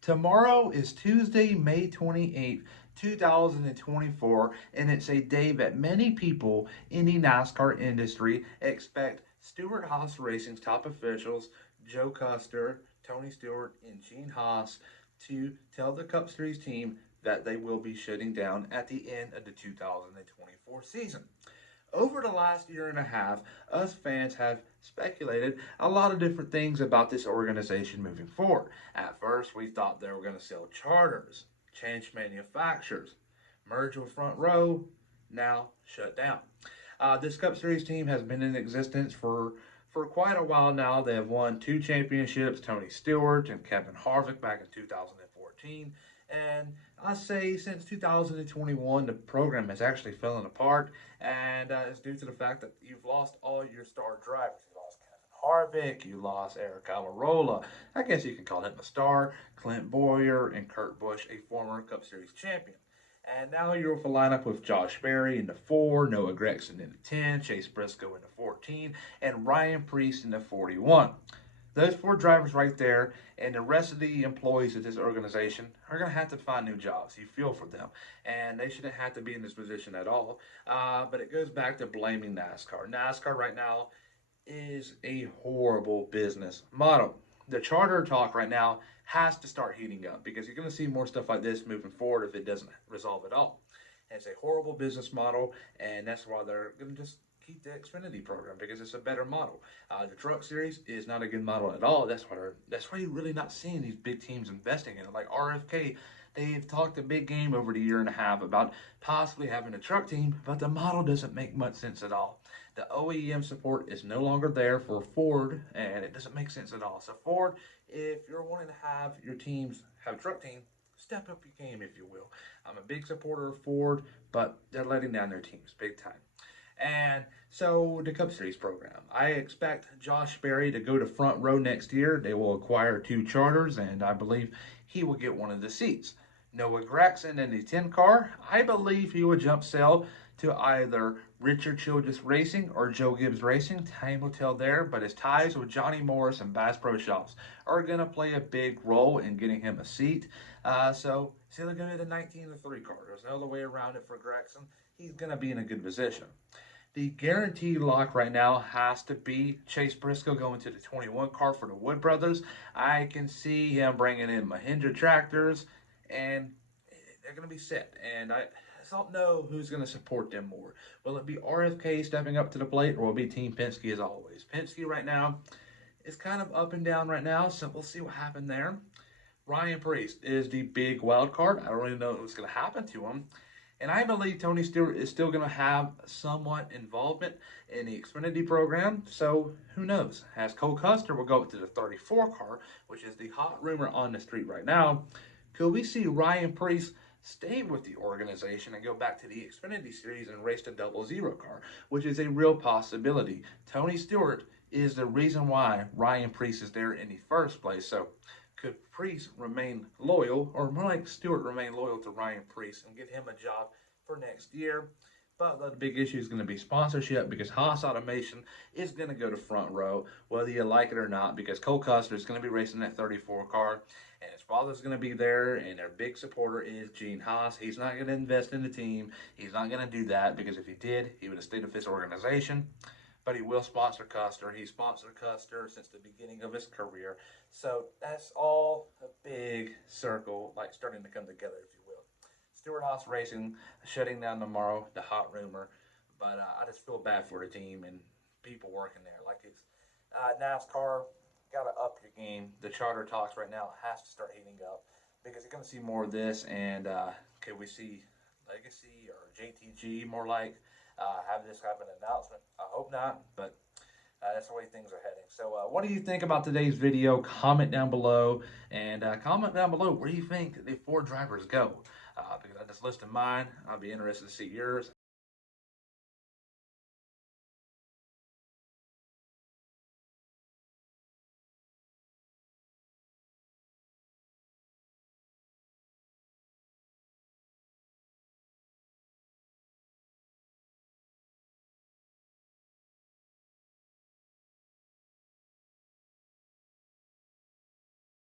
Tomorrow is Tuesday, May 28th, 2024, and it's a day that many people in the NASCAR industry expect Stewart Haas Racing's top officials, Joe Custer, Tony Stewart, and Gene Haas, to tell the Cup Series team that they will be shutting down at the end of the 2024 season. Over the last year and a half, us fans have speculated a lot of different things about this organization moving forward. At first, we thought they were going to sell charters, change manufacturers, merge with Front Row, now shut down. This Cup Series team has been in existence for quite a while now. They have won two championships, Tony Stewart and Kevin Harvick back in 2014. And I say since 2021, the program has actually fallen apart, and it's due to the fact that you've lost all your star drivers. You lost Kevin Harvick, you lost Eric Almirola. I guess you can call him a star. Clint Boyer and Kurt Busch, a former Cup Series champion. And now you're with a lineup with Josh Berry in the 4, Noah Gragson in the 10, Chase Briscoe in the 14, and Ryan Preece in the 41. Those four drivers right there and the rest of the employees of this organization are going to have to find new jobs. You feel for them. And they shouldn't have to be in this position at all. But it goes back to blaming NASCAR. NASCAR right now is a horrible business model. The charter talk right now has to start heating up because you're going to see more stuff like this moving forward if it doesn't resolve at all. And it's a horrible business model, and that's why they're going to just keep the Xfinity program because it's a better model. The Truck Series is not a good model at all. That's why you're really not seeing these big teams investing in it. Like RFK, they've talked a big game over the year and a half about possibly having a truck team, but the model doesn't make much sense at all. The OEM support is no longer there for Ford, and it doesn't make sense at all. So Ford, if you're wanting to have your teams have a truck team, step up your game, if you will. I'm a big supporter of Ford, but they're letting down their teams big time. And so the Cup Series program, I expect Josh Berry to go to Front Row next year. They will acquire two charters, and I believe he will get one of the seats. Noah Gragson in the 10 car, I believe he will jump sail to either Richard Childress Racing or Joe Gibbs Racing. Time will tell there, but his ties with Johnny Morris and Bass Pro Shops are going to play a big role in getting him a seat. So he's either going to the 19 or 3 car. There's no other way around it for Gragson. He's going to be in a good position. The guaranteed lock right now has to be Chase Briscoe going to the 21 car for the Wood Brothers. I can see him bringing in Mahindra tractors, and they're going to be set. And I don't know who's going to support them more. Will it be RFK stepping up to the plate, or will it be Team Penske as always? Penske right now is kind of up and down right now, so we'll see what happens there. Ryan Preece is the big wild card. I don't really know what's going to happen to him. And I believe Tony Stewart is still going to have somewhat involvement in the Xfinity program. So who knows? As Cole Custer will go up to the 34 car, which is the hot rumor on the street right now. Could we see Ryan Preece stay with the organization and go back to the Xfinity series and race the 00 car, which is a real possibility? Tony Stewart is the reason why Ryan Preece is there in the first place. So could Preece remain loyal, or more like Stewart remain loyal to Ryan Preece and get him a job for next year? But the big issue is going to be sponsorship because Haas Automation is going to go to Front Row, whether you like it or not, because Cole Custer is going to be racing that 34 car, and his father's going to be there, and their big supporter is Gene Haas. He's not going to invest in the team. He's not going to do that because if he did, he would have stayed with this organization. But he will sponsor Custer. He sponsored Custer since the beginning of his career. So that's all a big circle, like starting to come together, if you will. Stewart Haas Racing shutting down tomorrow, the hot rumor. But I just feel bad for the team and people working there. Like it's NASCAR, got to up your game. The charter talks right now has to start heating up because you're going to see more of this. And can we see Legacy or JTG more like have this kind of an announcement? I hope not, but that's the way things are heading. So what do you think about today's video? Comment down below, and comment down below where you think the 4 drivers go. Because I just listed mine. I'll be interested to see yours.